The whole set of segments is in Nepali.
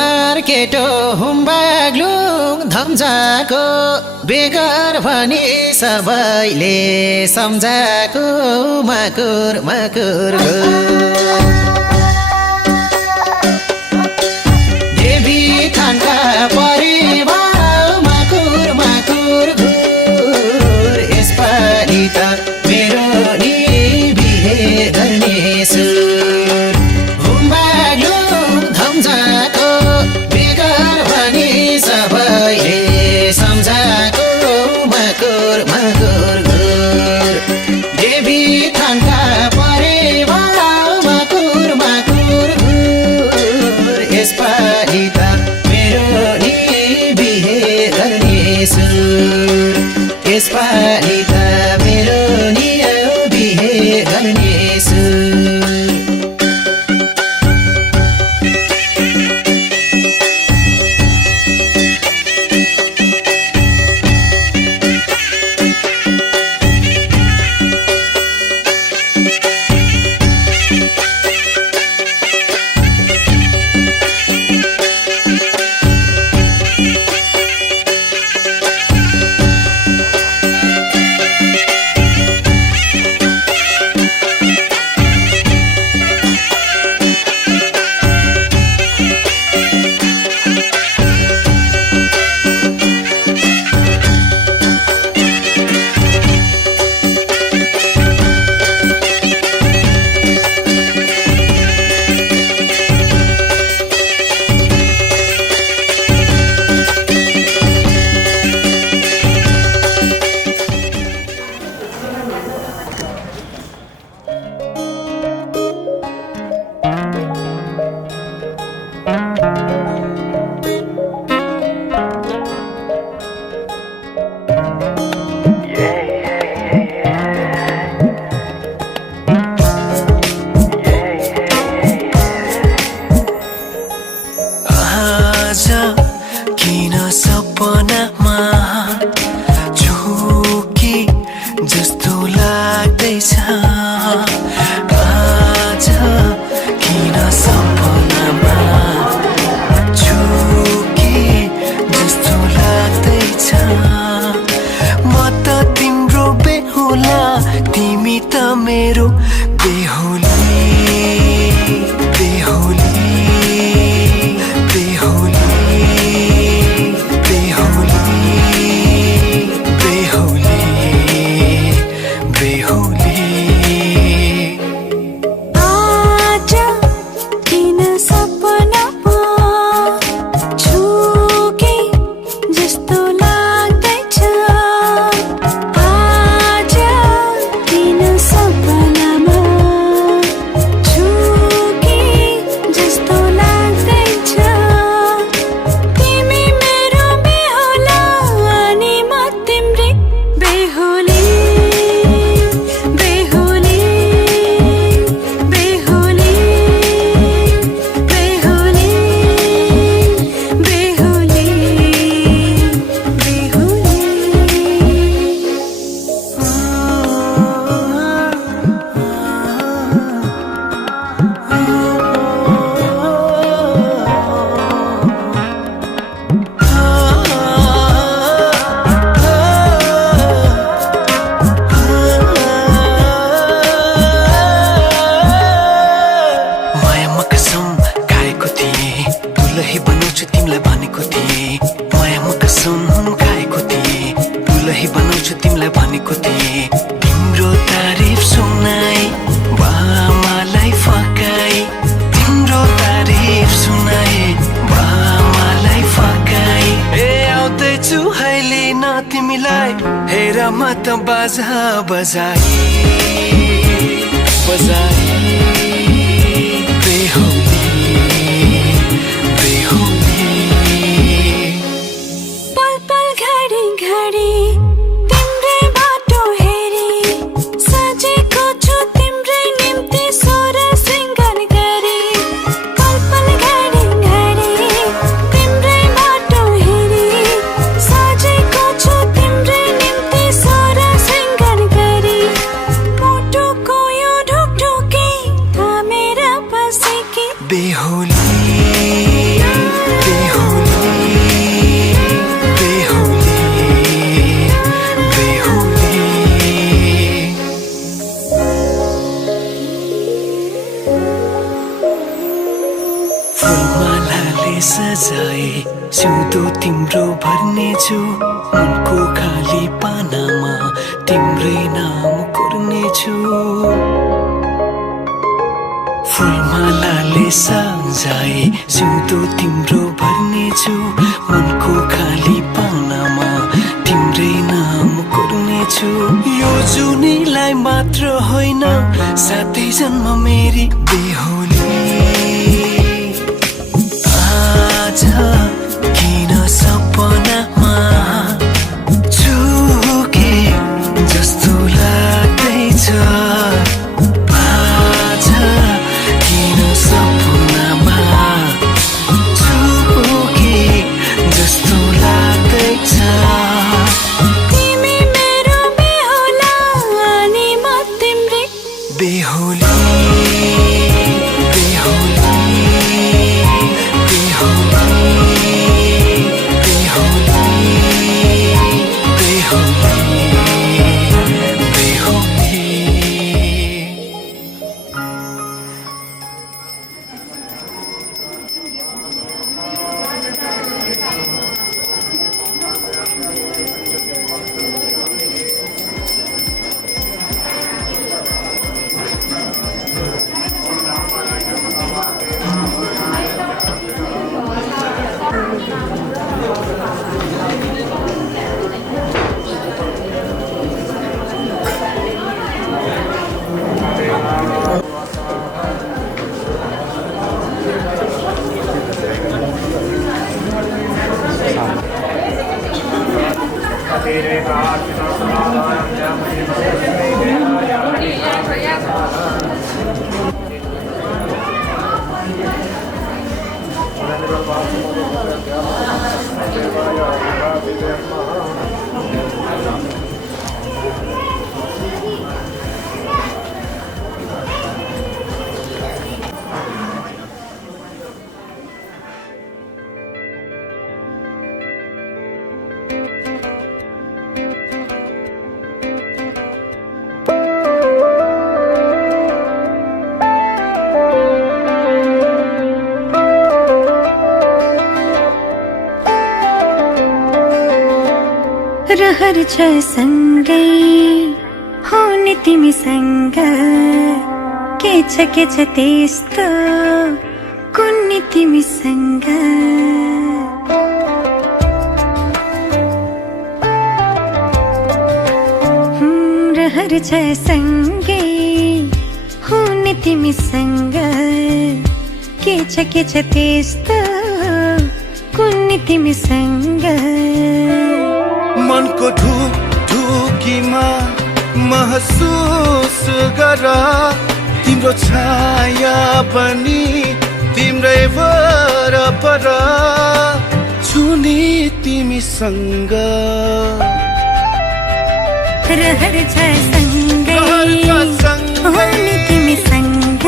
मार्केटो हुम्बाग्लुङ धम्जाको बेगर भनी सबैले सम्झाको मकुर मकुर देवी थानका परिवार मकुर मकुर घुर यसपालि त मेरो नि बिहे गर्ने सुर हुम्बाग्लुङ धम्जाको बेगर भनी सबैले सम्झाको मकुर मकुर घुर देवी थानका परिवार मकुर मकुर घुर यसपालि त मेरो नि बिहे गर्ने सुर यसपालि त मेरो नि बिहे गर्ने सुर किन सपनामा झुकी जस्तो लाग्दैछ आज किन सपनामा झुकी जस्तो लाग्दैछ म त तिम्रो बेहुला तिमी त मेरो बेहुली बेहुली तिम्रो तारिफ सुनाई बामालाई फकाई तिम्रो तारिफ सुनाई बामालाई फकाई आउँदैछु अहिले न तिमीलाई हेर म त बाजा बजाई बजाई बेहुली बेहुली पल पल घडी घडी सम्झाए सिउँदो तिम्रो भर्नेछु मनको खाली पानामा तिम्रै नाम कोर्नेछु फुलमालाले सम्झाए सिउँदो तिम्रो भर्नेछु मनको खाली पानामा तिम्रै नाम कोर्नेछु यो जुनीलाई मात्र होइन साथै जन्म मेरी बेहुली आज किन सपनामा झुके जस्तो लाग्दैछ आज किन सपनामा झुके जस्तो लाग्दैछ तिमी मेरो बेहुला अनि म तिम्रै बेहुली बेहुली रहर छ सँगै हुने तिमीसँग के छ त्यस्तो कुन्नी तिमीसँग रहर छ सँगै हुने तिमीसँग के छ त्यस्तो कुन्नी तिमीसँग मनको ढुकीमा महसुस गर तिम्रो छाया पनि तिम्रै वरपर छुनी तिमीसँग रहर छ सँगै हुने तिमीसँग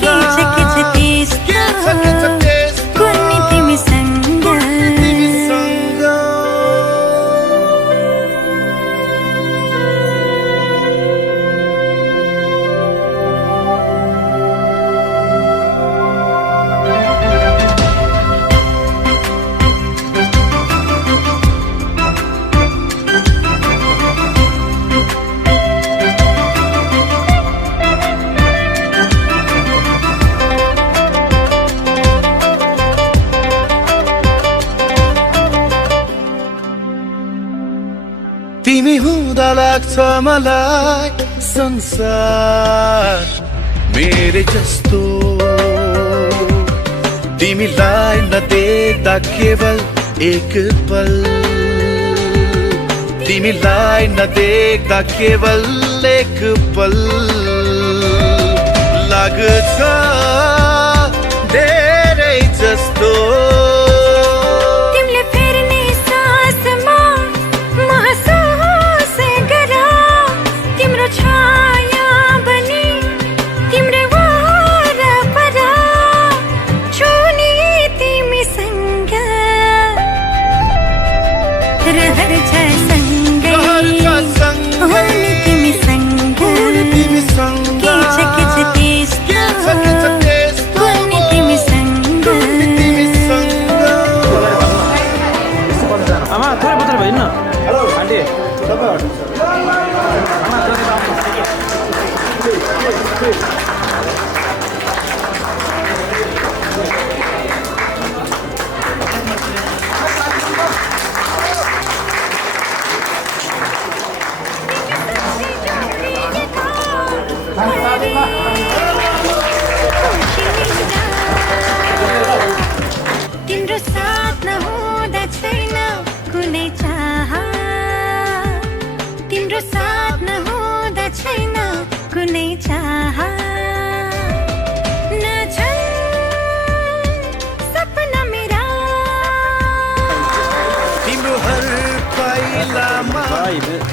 के छ त्यस्तो कुन्नी तिमीसँग तिमी हुँदा लाग्छ मलाई संसार मेरे जस्तो तिमीलाई नदेख्दा केवल एक पल तिमीलाई नदेख्दा केवल एक पल लाग्छ धेरै जस्तो रहर छ सँगै हुने तिमीसँग के छ त्यस्तो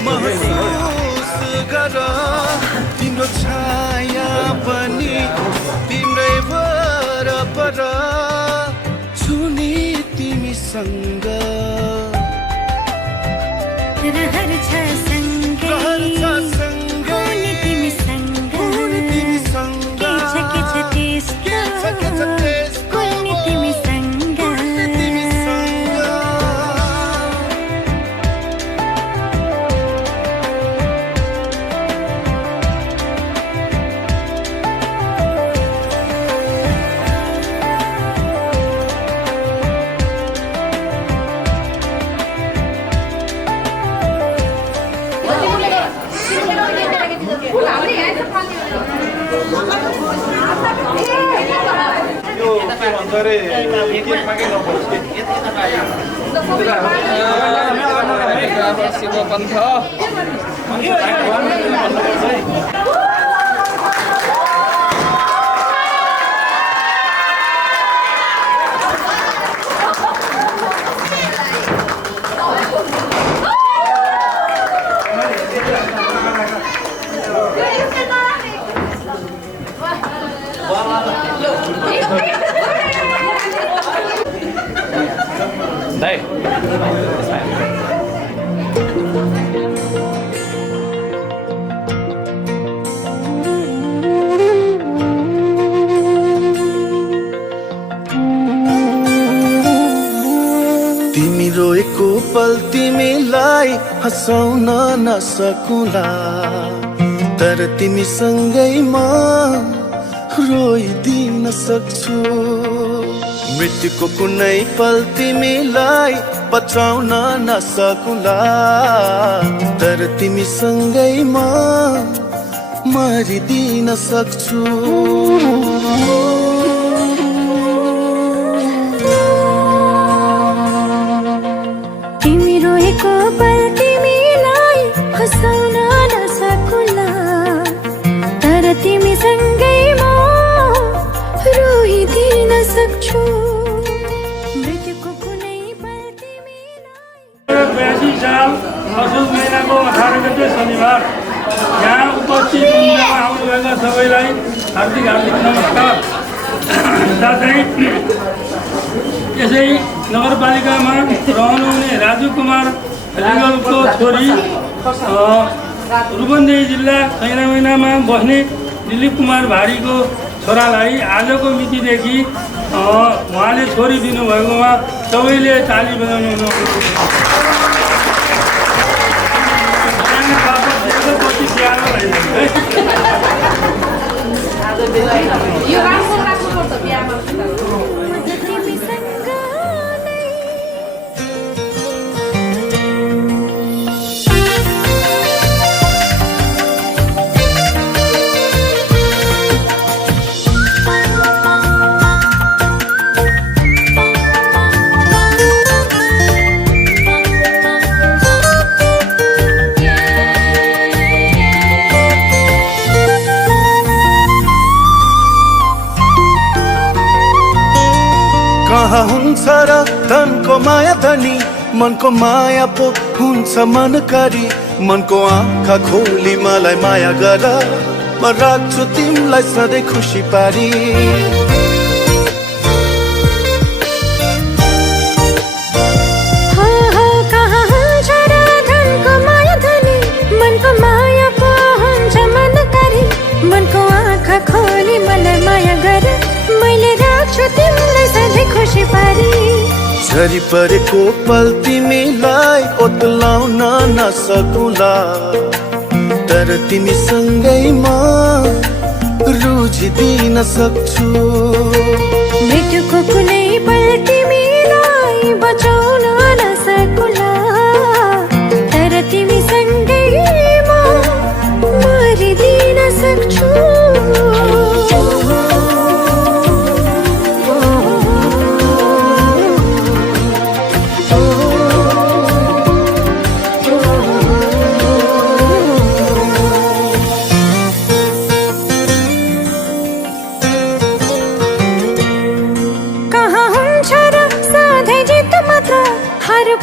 महसुस गर तिम्रो छाया पनि तिम्रै वरपर छुनी तिमीसँग रहर छ सँगै हो नि तिमीसँग के छ त्यस्तो हो नि तिमीसँग तिमी रोएको पल तिमीलाई हँसाउन नसकुला तर तिमीसँगैमा रोइदिन सक्छु मृत्युको कुनै पल तिमीलाई पचाउन नसकुला तर तिमीसँगैमा मरिदिन सक्छु तिमी रोएको पल तिमीलाई हँसाउन नसकुला तर तिमीसँगैमा रोइदिन सक्छु मृत्युको कुनै पल तिमीलाई 82 साल असोज महिनाको 18 गते शनिबार यहाँ उपस्थित हुँदा आउनुभएका सबैलाई हार्दिक हार्दिक नमस्कार साथै यसै नगरपालिकामा रहनुहुने राजु कुमार रिगलको छोरी रूपन्देही जिल्ला सैना महिनामा बस्ने दिलीप कुमार भारीको छोरालाई आजको मितिदेखि उहाँले छोरी दिनुभएकोमा सबैले ताली बजाउनु कहाँ हुन्छ र धनको माया धनी मनको माया पो हुन्छ मनकारी मनको आँखा खोली मलाई माया गर म राख्छु तिमीलाई सधैँ खुसी पारी कहाँ हुन्छ र धनको माया धनी मनको माया पो हुन्छ मनकारी मनको आँखा खोली मलाई माया गर मैले राख्छु तिमीलाई सधैँ खुसी पारी झरी परेको पल तिमीलाई ओतलाउन नसकुला तर तिमीसँगैमा रुझिदिन सक्छु मृत्युको कुनै पल तिमीलाई बचाउन नसकुला तर तिमीसँगैमा मरिदिन सक्छु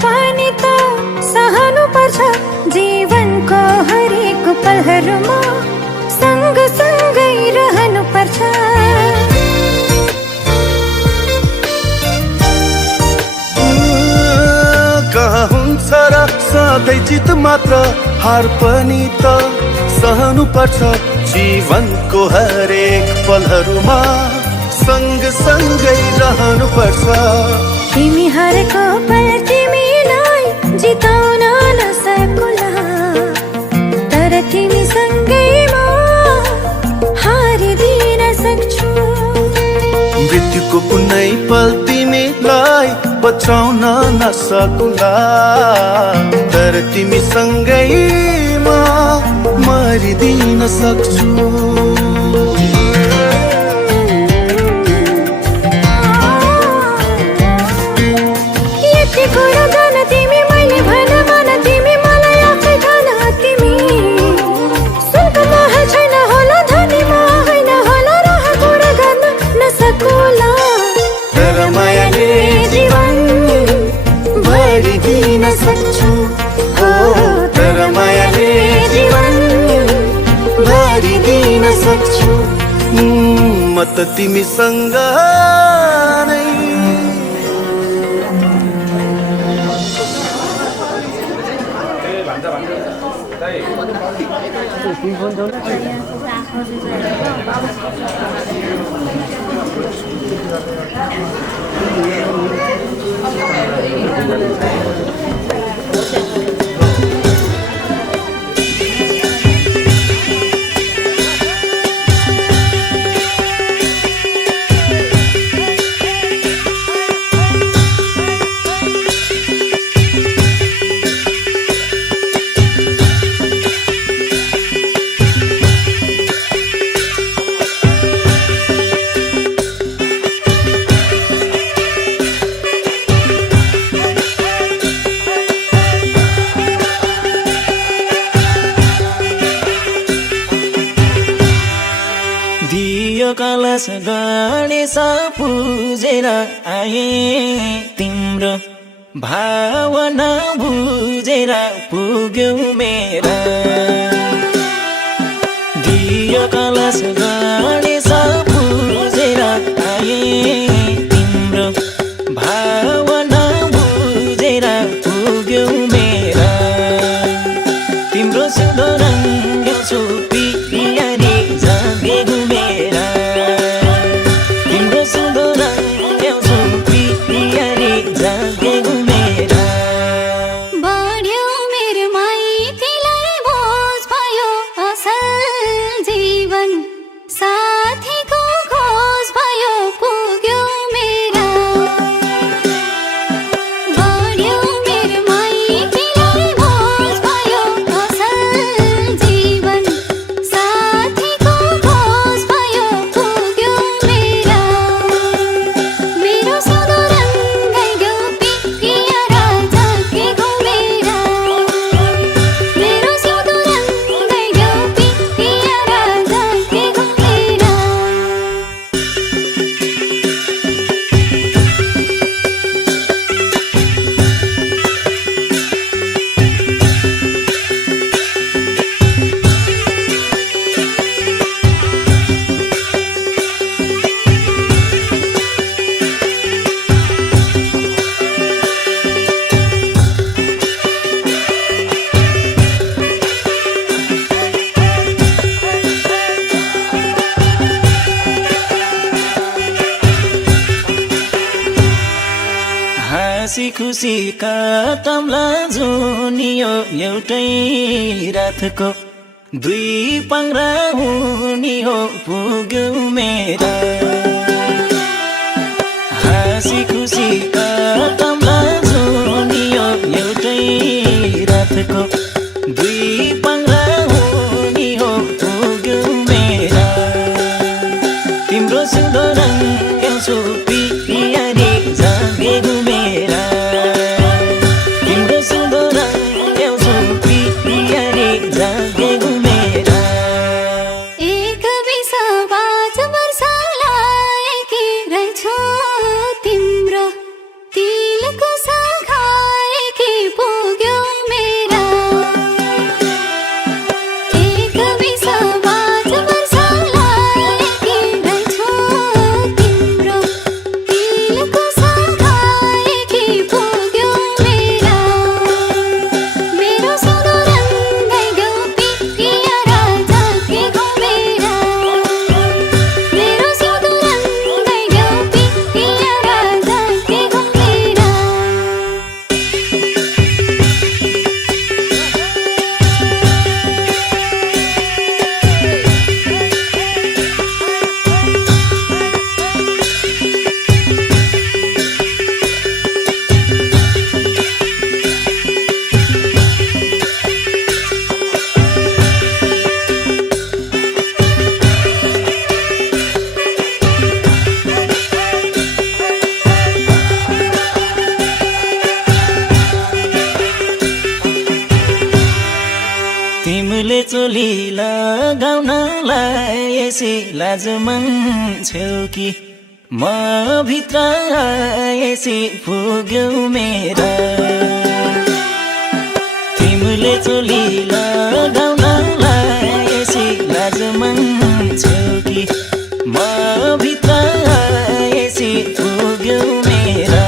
पानी त सहनु पर्छ जे पलहरूमा सँगसँगै रहनुपर्छ। कहाँ हुन्छ र सधैँ जित मात्र, हार पनि त सहनुपर्छ। जीवनको हरेक पलहरूमा सँगसँगै रहनुपर्छ। तिमी हारेको पल तिमीलाई जिताउन नसकुला, तर तिमी सँगै म हारिदिन सक्छु। मृत्युको कुनै पल तिमीलाई बचाउन नसकुला, तर तिमी सँगै म मरिदिन सक्छु। यति कुरा जान तिमी मैले भन मन तिमी मलाई आफै ठान। तिमी सुनको महल छैन होला धनीमा होइन होला रह कुरा गर्न नसकुला, तर मायाले जीवन भरिदिन सक्छु। हो तर मायाले जीवन भरिदिन सक्छु। म त तिमीसँग नै कलश गणेश पूजेर आए, तिम्रो भावना बुझेर पुग्यौ मेरा। दियो कलश गणेश पूजेर आए, तिम्रो भावना बुझेर पुग्यौ मेरा। तिम्रो सुन्दो रङ्ग छुपी रे जागेको मेरा। तिम्रो सुन्दो रङ्ग छुपी रे जागेको मेरा। बढ्यो मेरो माइतीलाई बोझ भयो असल जीवन, साथीको खोज भयो पुग्यो मेरा। बढ्यो मेरो माइतीलाई बोझ भयो असल जीवन, साथीको खोज भयो पुग्यो मेरा। मेरो सुन्दो रङ्गै डोपी पियारा जागेको मेरा। मेरो सुन्दो रङ्गै डोपी पियारा जागेको मेरा। हाँसी खुसी काटम्ला जुनियो एउटै रातको, दुई पाङ्रा हुनी हो पुग्यौ मेरा। हाँसी खुसी काटम्ला जुनियो एउटै रातको, दुई पाङ्रा हुनी हो पुग्यौ मेरा। तिम्रो सुन्दो रङ्ग छुपी रे जागेको मेरा। तिम्रो सुन्दो रङ्ग छुपी रे जागेको मेरा। एक विष 5 वर्ष लाएकी रहेछु तिम्रो तिमीले चोली लगाउनलाई यसै लाज मान्छौ कि म भित्र यसै पुग्यौ मेरा तिमीले चोली लगाउनलाई यसै लाज मान्छौ कि म भित्र यसै पुग्यौ मेरा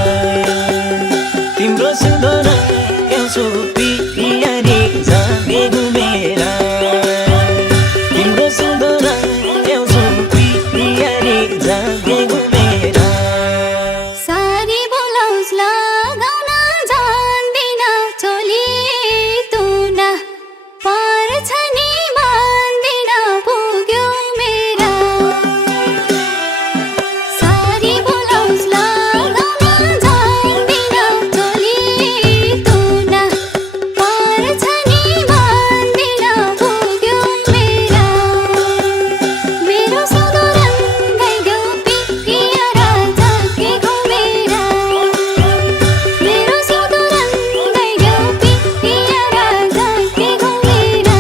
तिम्रो सुन्दर ल्याउँछु पियारी जागे घुमेरा तिम्रो सुन्दर ल्याउँछु पियारी जागे घुमेरा सारी ब्लाउज लगाउन जान्दिन चोली तुना पर्छ नि मान्दिन पुग्यो मेरा सारी ब्लाउज लगाउन जान्दिन चोली तुना पर्छ नि मान्दिन पुग्यो मेरा मेरो सुन्दर गइदेऊ पियारा जागे घुमेरा मेरो सुन्दर गइदेऊ पियारा जागे घुमेरा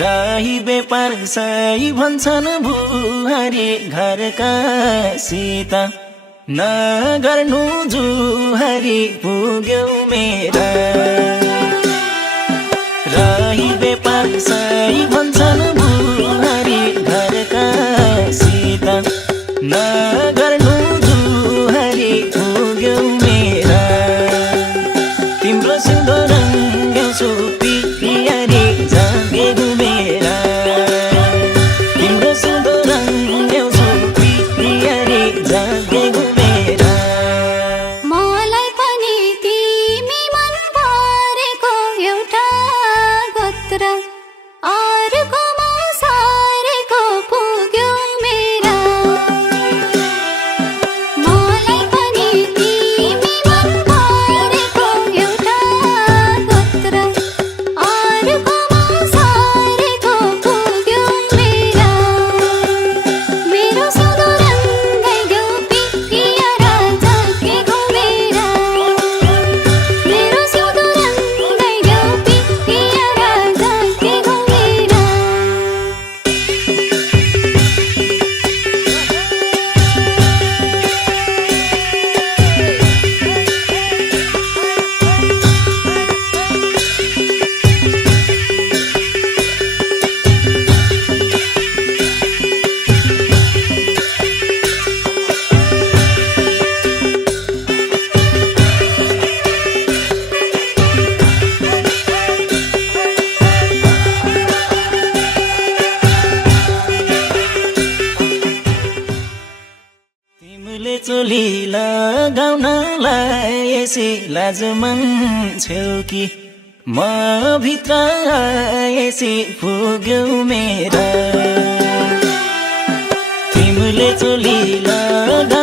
राही बेपार सही भन्छन् बुहारी घरका सीता नगर्नु जुहारी पुग्यौ मेरा राही बेपार सही भन्छन् बुहारी घरका सीता नगर्नु जुहारी पुग्यौ मेरा तिम्रो सुन्दर ल्याउँछु पियारी जागे घुमेरा तिम्रो सुन्दर ल्याउँछु पियारी जागे घुमेरा मलाई पनि तिमी मन परेको एउटा गोत्र अर्कोमा सारेको पुग्यो मेरा मलाई पनि तिमी मन परेको एउटा गोत्र अर्कोमा सारेको पुग्यो मेरा मेरो सुन्दर गइदेऊ पियारा जागे घुमेरा मेरो सुन्दर गइदेऊ पियारा जागे घुमेरा तिमीले चोली लगाउनलाई यसै लाज मान्छौ कि म भित्र यसै पुग्यौ मेरा तिमीले चोली लगा